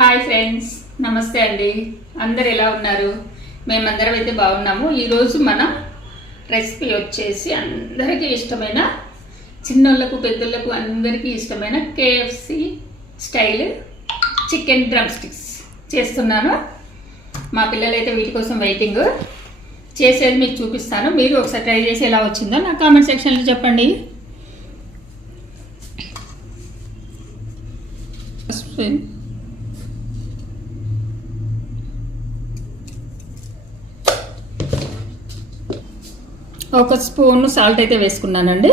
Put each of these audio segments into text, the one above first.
Hi friends నమస్తే అండి. అందరు ఎలా ఉన్నారు? మేమందరం అయితే బాగున్నాము. ఈరోజు మన రెసిపీ వచ్చేసి అందరికీ ఇష్టమైన చిన్నోళ్ళకు పెద్దోళ్ళకు అందరికీ ఇష్టమైన KFC style chicken drumsticks చేస్తున్నాను. మా పిల్లలైతే వీటి కోసం వెయిటింగ్ చేసేది మీకు చూపిస్తాను. మీరు ఒకసారి ట్రై చేసి ఎలా వచ్చిందో నా కామెంట్ సెక్షన్లో చెప్పండి. ఒక స్పూన్ సాల్ట్ అయితే వేసుకున్నానండి.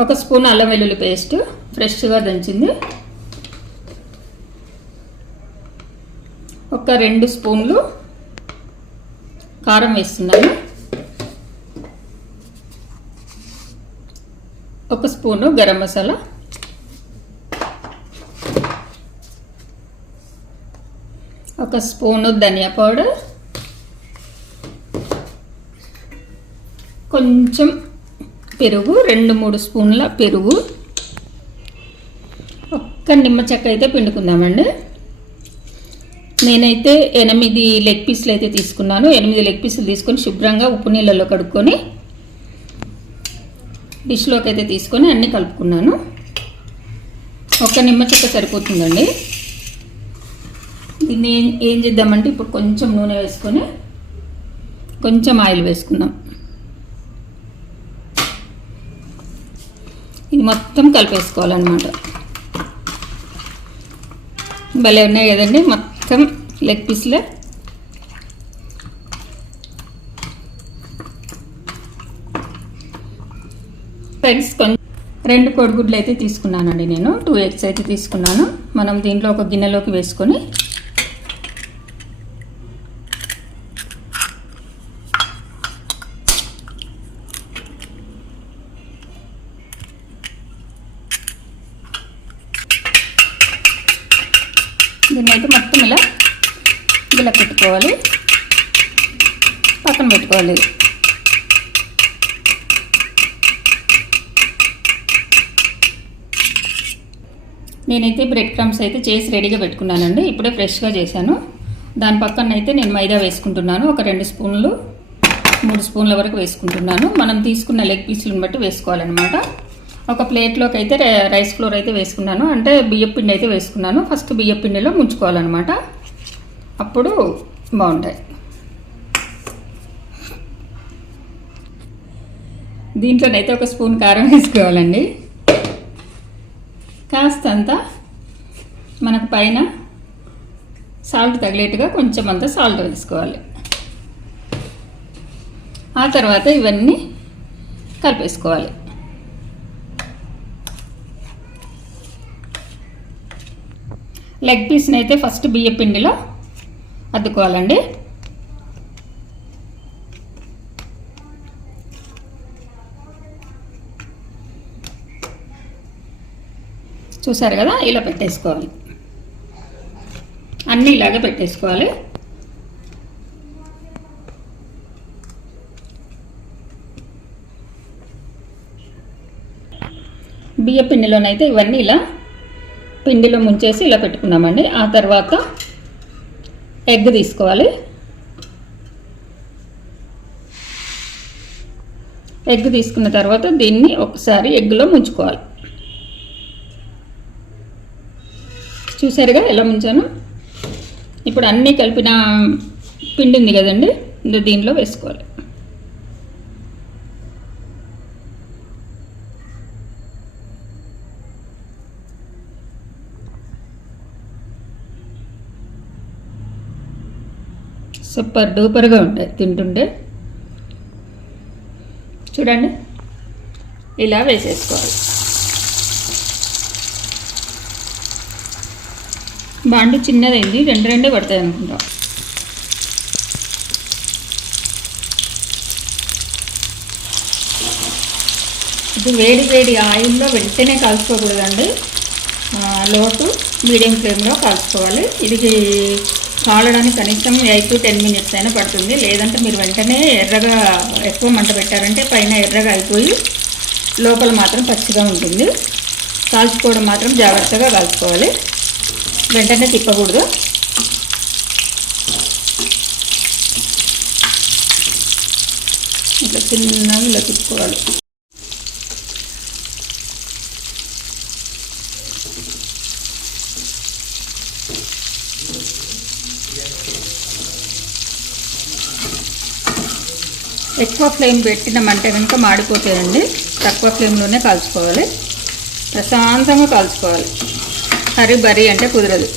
ఒక స్పూన్ అల్లం వెల్లుల్లి పేస్ట్ ఫ్రెష్గా దంచింది. ఒక రెండు స్పూన్లు కారం వేస్తున్నాను. ఒక స్పూను గరం మసాలా. ఒక స్పూను ధనియా పౌడర్. కొంచెం పెరుగు రెండు మూడు స్పూన్ల పెరుగు. ఒక్క నిమ్మ చెక్క అయితే పిండుకుందామండి. నేనైతే ఎనిమిది లెగ్ పీసులు అయితే తీసుకున్నాను. ఎనిమిది లెగ్ పీసులు తీసుకొని శుభ్రంగా ఉప్పు నీళ్ళలో కడుక్కొని డిష్లోకి అయితే తీసుకొని అన్నీ కలుపుకున్నాను. ఒక నిమ్మ చెక్క సరిపోతుందండి. దీన్ని ఏం ఏం చేద్దామంటే ఇప్పుడు కొంచెం నూనె వేసుకొని కొంచెం ఆయిల్ వేసుకుందాం. ఇది మొత్తం కలిపేసుకోవాలన్నమాట. భలే ఉన్నాయి కదండి మొత్తం లెగ్ పీస్లో ఫ్రెండ్స్ కొంచెం రెండు కోడిగుడ్లు అయితే తీసుకున్నానండి నేను. టూ ఎగ్స్ అయితే తీసుకున్నాను. మనం దీంట్లో ఒక గిన్నెలోకి వేసుకొని దీన్ని అయితే మొత్తం ఇలా ఇలా పెట్టుకోవాలి. పక్కన పెట్టుకోవాలి. నేనైతే బ్రెడ్ క్రమ్స్ అయితే చేసి రెడీగా పెట్టుకున్నానండి. ఇప్పుడే ఫ్రెష్గా చేశాను. దాని పక్కన అయితే నేను మైదా వేసుకుంటున్నాను. ఒక రెండు స్పూన్లు మూడు స్పూన్ల వరకు వేసుకుంటున్నాను. మనం తీసుకున్న లెగ్ పీసులను బట్టి వేసుకోవాలన్నమాట. ఒక ప్లేట్లోకి అయితే రైస్ ఫ్లోర్ అయితే వేసుకున్నాను. అంటే బియ్యం పిండి అయితే వేసుకున్నాను. ఫస్ట్ బియ్యం పిండిలో ముంచుకోవాలన్నమాట. అప్పుడు బాగుంటాయి. దీంట్లోనైతే ఒక స్పూన్ కారం వేసుకోవాలండి. కాస్తంత మనకు పైన సాల్ట్ తగిలేట్టుగా కొంచెం అంత సాల్ట్ వేసుకోవాలి. ఆ తర్వాత ఇవన్నీ కలిపేసుకోవాలి. లెగ్ పీస్ని అయితే ఫస్ట్ బియ్య పిండిలో అద్దుకోవాలండి. చూసారు కదా ఇలా పెట్టేసుకోవాలి. అన్నీ ఇలాగే పెట్టేసుకోవాలి. బియ్య పిండిలోనైతే ఇవన్నీ ఇలా పిండిలో ముంచేసి ఇలా పెట్టుకున్నామండి ఆ తర్వాత ఎగ్ తీసుకోవాలి. ఎగ్ తీసుకున్న తర్వాత దీన్ని ఒకసారి ఎగ్లో ముంచుకోవాలి. చూసారుగా ఎలా ముంచాను? ఇప్పుడు అన్నీ కలిపిన పిండి ఉంది కదండి దీనిలో వేసుకోవాలి. సూపర్ డూపర్గా ఉంటాయి తింటుంటే. చూడండి. ఇలా వేసేసుకోవాలి. బాండు చిన్నదైంది రెండు రెండే పడతాయి అనుకుంటా. ఇది వేడి వేడి ఆయిల్లో వెంటనే కాల్చుకోకూడదండి. లోటు మీడియం ఫ్లేమ్లో కాల్చుకోవాలి. ఇది కాలడానికి కనీసం ఎయిట్ టు టెన్ మినిట్స్ అయినా పడుతుంది. లేదంటే మీరు వెంటనే ఎర్రగా ఎక్కువ మంట పెట్టారంటే పైన ఎర్రగా అయిపోయి లోపల మాత్రం పచ్చిగా ఉంటుంది. కాల్చుకోవడం మాత్రం జాగ్రత్తగా కాల్చుకోవాలి. వెంటనే తిప్పకూడదు. ఇట్లా చిన్నగా ఇలా తిప్పుకోవాలి. ఎక్కువ ఫ్లేమ్ పెట్టినామంటే కనుక మాడిపోతాయండి. తక్కువ ఫ్లేమ్లోనే కాల్చుకోవాలి. ప్రశాంతంగా కాల్చుకోవాలి. హరి బరీ అంటే కుదరదు.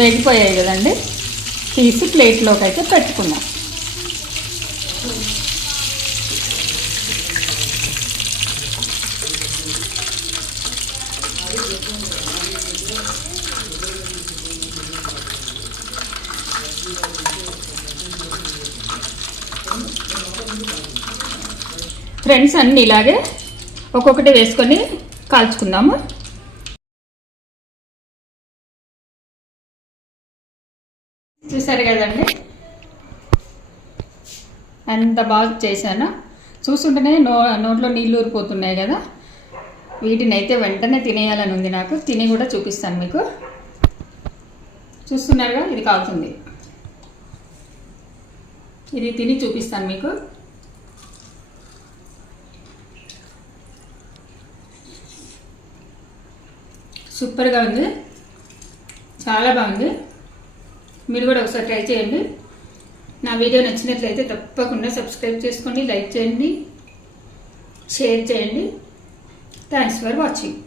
వేగిపోయాయి కదండి. తీసి ప్లేట్లోకి అయితే పెట్టుకున్నాం. ఫ్రెండ్స్ అన్నీ ఇలాగే ఒక్కొక్కటి వేసుకొని కాల్చుకుందాము. ఎంత బాగా చేశాను? చూస్తుంటేనే నో నోట్లో నీళ్ళు ఊరిపోతున్నాయి కదా. వీటిని అయితే వెంటనే తినేయాలని ఉంది నాకు. తిని కూడా చూపిస్తాను మీకు. చూస్తున్నారుగా ఇది కాలుతుంది. ఇది తిని చూపిస్తాను మీకు. సూపర్గా ఉంది. చాలా బాగుంది. మీరు కూడా ఒకసారి ట్రై చేయండి. నా వీడియో నచ్చినట్లయితే తప్పకుండా సబ్స్క్రైబ్ చేసుకోండి లైక్ చేయండి షేర్ చేయండి. Thanks for watching